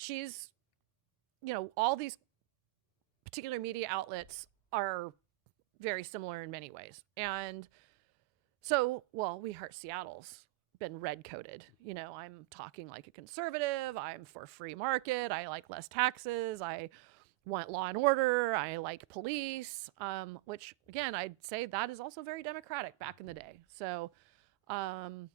she's, all these particular media outlets are very similar in many ways. And so, we heart Seattle's been red coded. I'm talking like a conservative. I'm for free market. I like less taxes. I want law and order. I like police, which again, I'd say that is also very Democratic back in the day. So, the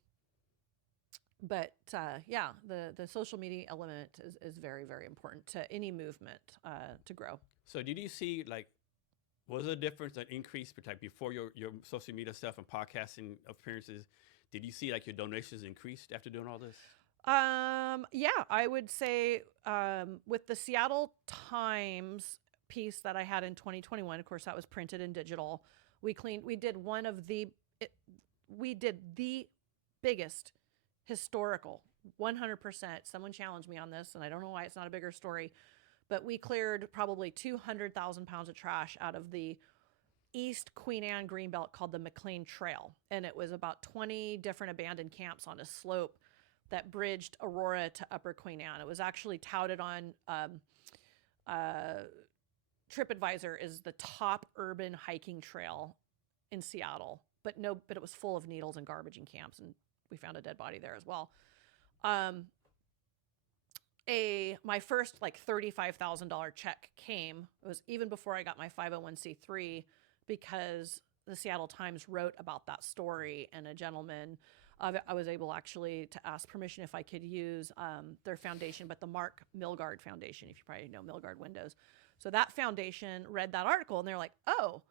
social media element is very, very important to any movement to grow. So did you see, like, was there a difference, an increase before your social media stuff and podcasting appearances? Did you see like your donations increased after doing all this? I would say with the Seattle Times piece that I had in 2021, of course that was printed and digital. We did the biggest historical 100%. Someone challenged me on this, and I don't know why it's not a bigger story, but we cleared probably 200,000 pounds of trash out of the East Queen Anne greenbelt called the McLean Trail. And it was about 20 different abandoned camps on a slope that bridged Aurora to Upper Queen Anne. It was actually touted on TripAdvisor as the top urban hiking trail in Seattle, but it was full of needles and garbage and camps, and we found a dead body there as well. My first like $35,000 check came. It was even before I got my 501c3, because the Seattle Times wrote about that story, and a gentleman, I was able actually to ask permission if I could use their foundation, but the Mark Milgard Foundation, if you probably know Milgard Windows. So that foundation read that article, and they're like, oh,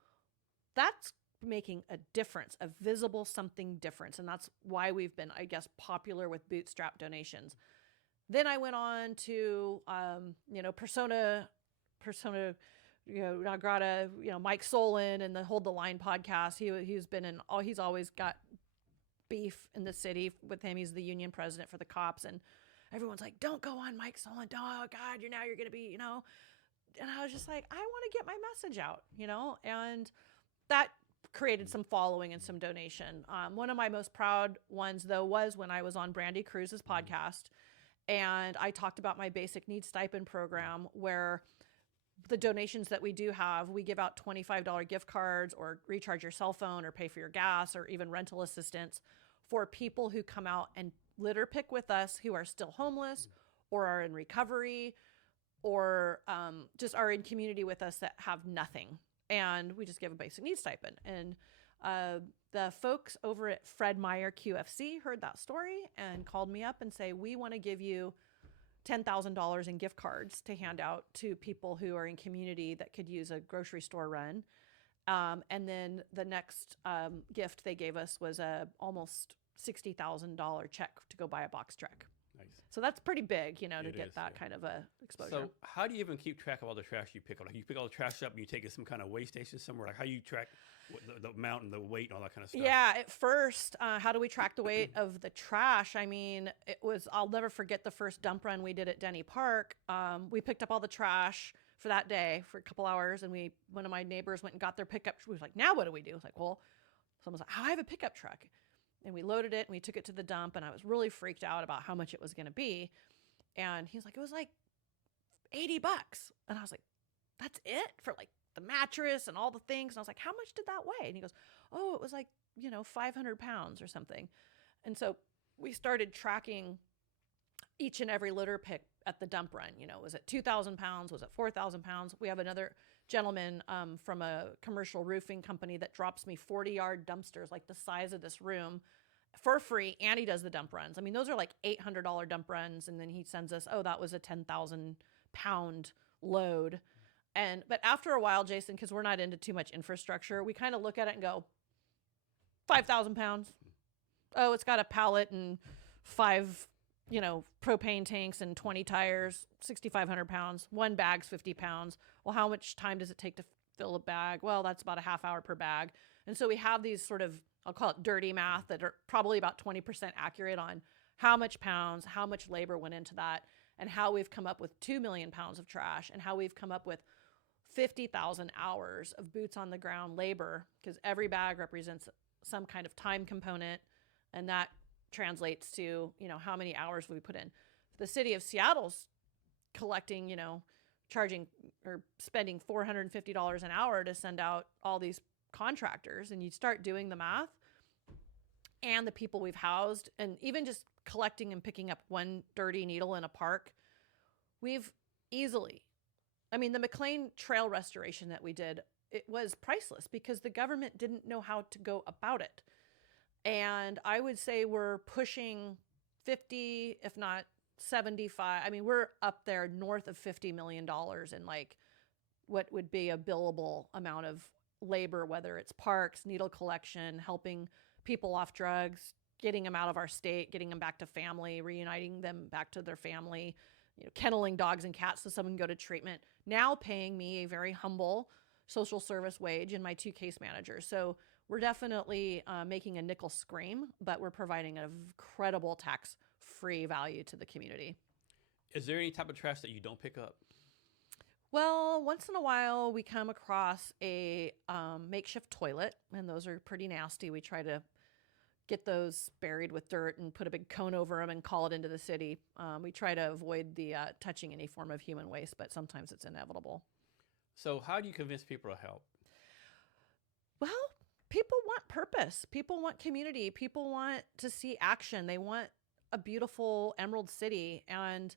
that's making a difference, a visible something difference. And that's why we've been, I guess, popular with bootstrap donations. Then I went on to, Persona, non grata, Mike Solon and the Hold the Line podcast. He's always got beef in the city with him. He's the union president for the cops, and everyone's like, don't go on Mike Solon. Oh God, you're going to be, and I was just like, I want to get my message out, and that created some following and some donation. One of my most proud ones though was when I was on Brandy Cruz's podcast, and I talked about my basic needs stipend program, where the donations that we do have, we give out $25 gift cards or recharge your cell phone or pay for your gas or even rental assistance for people who come out and litter pick with us, who are still homeless or are in recovery or just are in community with us that have nothing. And we just give a basic needs stipend. And the folks over at Fred Meyer QFC heard that story and called me up and say, we want to give you $10,000 in gift cards to hand out to people who are in community that could use a grocery store run. And then the next gift they gave us was a almost $60,000 check to go buy a box truck. Nice. So that's pretty big, to get that kind of a exposure. So how do you even keep track of all the trash you pick up? Like, you pick all the trash up and you take it to some kind of weigh station somewhere? Like, how do you track the amount and the weight and all that kind of stuff? Yeah, at first, how do we track the weight of the trash? I mean, I'll never forget the first dump run we did at Denny Park. We picked up all the trash for that day for a couple hours, and one of my neighbors went and got their pickup. We was like, now what do we do? I was like, well, someone's like, oh, I have a pickup truck. And we loaded it and we took it to the dump, and I was really freaked out about how much it was going to be. And he was like, it was like $80. And I was like, that's it for like the mattress and all the things? And I was like, how much did that weigh? And he goes, oh, it was like, 500 pounds or something. And so we started tracking each and every litter pick at the dump run. Was it 2,000 pounds? Was it 4,000 pounds? We have another gentleman from a commercial roofing company that drops me 40-yard dumpsters, like the size of this room, for free, and he does the dump runs. I mean, those are like $800 dump runs, and then he sends us, oh, that was a 10,000 pound load. But after a while, Jason, because we're not into too much infrastructure, we kind of look at it and go, 5,000 pounds. Oh, it's got a pallet and 5 propane tanks and 20 tires, 6,500 pounds. One bag's 50 pounds. Well, how much time does it take to fill a bag? Well, that's about a half hour per bag. And so we have these sort of, I'll call it dirty math, that are probably about 20% accurate on how much pounds, how much labor went into that, and how we've come up with 2 million pounds of trash, and how we've come up with 50,000 hours of boots on the ground labor, because every bag represents some kind of time component, and that translates to, how many hours we put in. The city of Seattle's collecting, charging or spending $450 an hour to send out all these contractors, and you start doing the math and the people we've housed, and even just collecting and picking up one dirty needle in a park, we've easily, the McLean Trail restoration that we did, it was priceless because the government didn't know how to go about it. And I would say we're pushing 50, if not 75. We're up there north of $50 million in like what would be a billable amount of labor, whether it's parks, needle collection, helping people off drugs, getting them out of our state, getting them back to family, reuniting them back to their family, kenneling dogs and cats so someone can go to treatment, now paying me a very humble social service wage and my 2 case managers. So we're definitely making a nickel scream, but we're providing an incredible tax-free value to the community. Is there any type of trash that you don't pick up? Well, once in a while we come across a makeshift toilet, and those are pretty nasty. We try to get those buried with dirt and put a big cone over them and call it into the city. We try to avoid the touching any form of human waste, but sometimes it's inevitable. So how do you convince people to help? Well, people want purpose. People want community. People want to see action. They want a beautiful Emerald City. And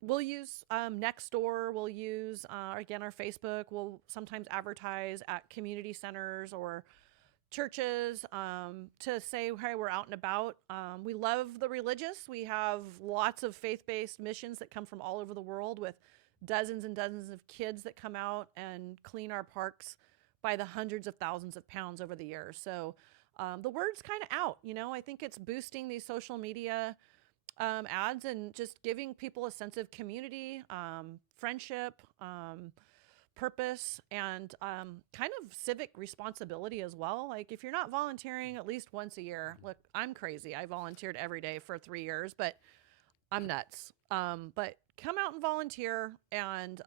we'll use Nextdoor. We'll use, again, our Facebook. We'll sometimes advertise at community centers or churches to say, hey, we're out and about. We love the religious. We have lots of faith-based missions that come from all over the world with dozens and dozens of kids that come out and clean our parks by the hundreds of thousands of pounds over the years. So the word's kind of out. I think it's boosting these social media ads and just giving people a sense of community, friendship, purpose, and kind of civic responsibility as well. Like if you're not volunteering at least once a year, look, I'm crazy. I volunteered every day for 3 years, but I'm nuts. But come out and volunteer. And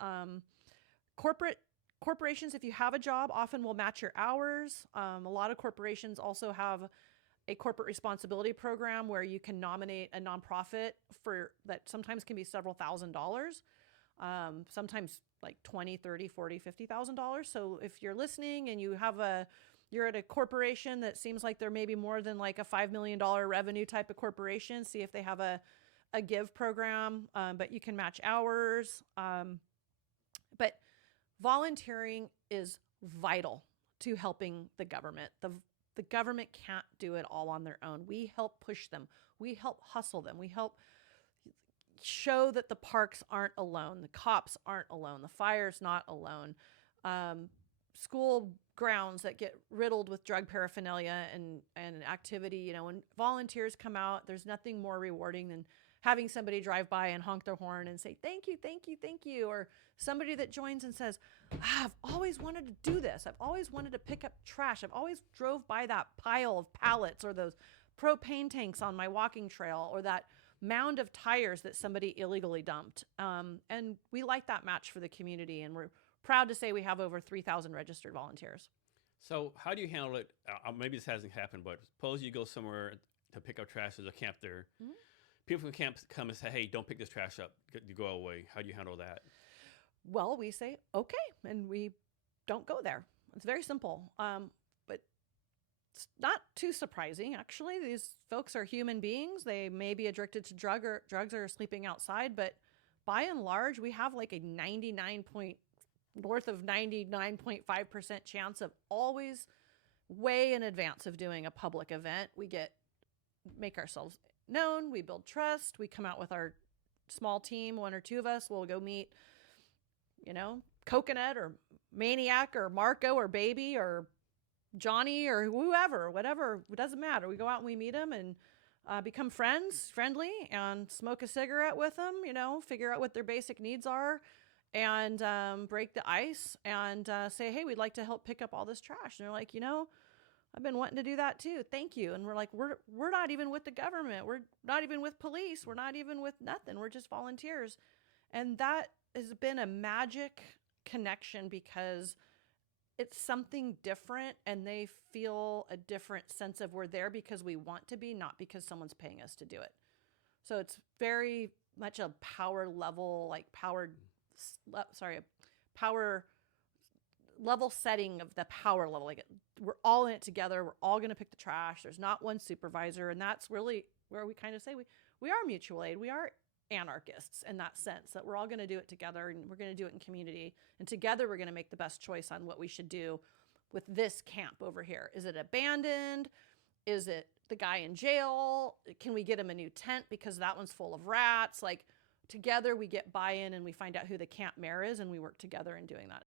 corporations, if you have a job, often will match your hours. A lot of corporations also have a corporate responsibility program where you can nominate a nonprofit for that sometimes can be several $1,000s. Sometimes like $20, $30, $40, $50,000. So if you're listening and you're at a corporation that seems like they're maybe more than like a $5 million revenue type of corporation, see if they have a give program, but you can match hours. But volunteering is vital to helping the government. The government can't do it all on their own. We help push them. We help hustle them. We help show that the parks aren't alone. The cops aren't alone. The fire's not alone. School grounds that get riddled with drug paraphernalia and activity. When volunteers come out, there's nothing more rewarding than having somebody drive by and honk their horn and say, thank you, thank you, thank you. Or somebody that joins and says, I've always wanted to do this. I've always wanted to pick up trash. I've always drove by that pile of pallets or those propane tanks on my walking trail or that mound of tires that somebody illegally dumped. And we like that match for the community. And we're proud to say we have over 3,000 registered volunteers. So how do you handle it? Maybe this hasn't happened, but suppose you go somewhere to pick up trash. There's a camp there. Mm-hmm. People from camp come and say, hey, don't pick this trash up. You go away. How do you handle that? Well, we say, okay, and we don't go there. It's very simple. But it's not too surprising, actually. These folks are human beings. They may be addicted to drugs or sleeping outside, but by and large, we have like a north of 99.5% chance of always way in advance of doing a public event. We make ourselves known, we build trust, we come out with our small team, 1 or 2 of us, we'll go meet, Coconut or Maniac or Marco or Baby or Johnny or whoever, whatever, it doesn't matter. We go out and we meet them and become friendly, and smoke a cigarette with them, figure out what their basic needs are, and break the ice and say, hey, we'd like to help pick up all this trash. And they're like, I've been wanting to do that too. Thank you. And we're like, we're not even with the government. We're not even with police. We're not even with nothing. We're just volunteers. And that has been a magic connection because it's something different, and they feel a different sense of we're there because we want to be, not because someone's paying us to do it. So it's very much a power level, like a power level setting of the power level. Like we're all in it together. We're all going to pick the trash. There's not one supervisor. And that's really where we kind of say we are mutual aid. We are anarchists in that sense, that we're all going to do it together, and we're going to do it in community. And together we're going to make the best choice on what we should do with this camp over here. Is it abandoned? Is it the guy in jail? Can we get him a new tent because that one's full of rats? Like together we get buy-in and we find out who the camp mayor is, and we work together in doing that.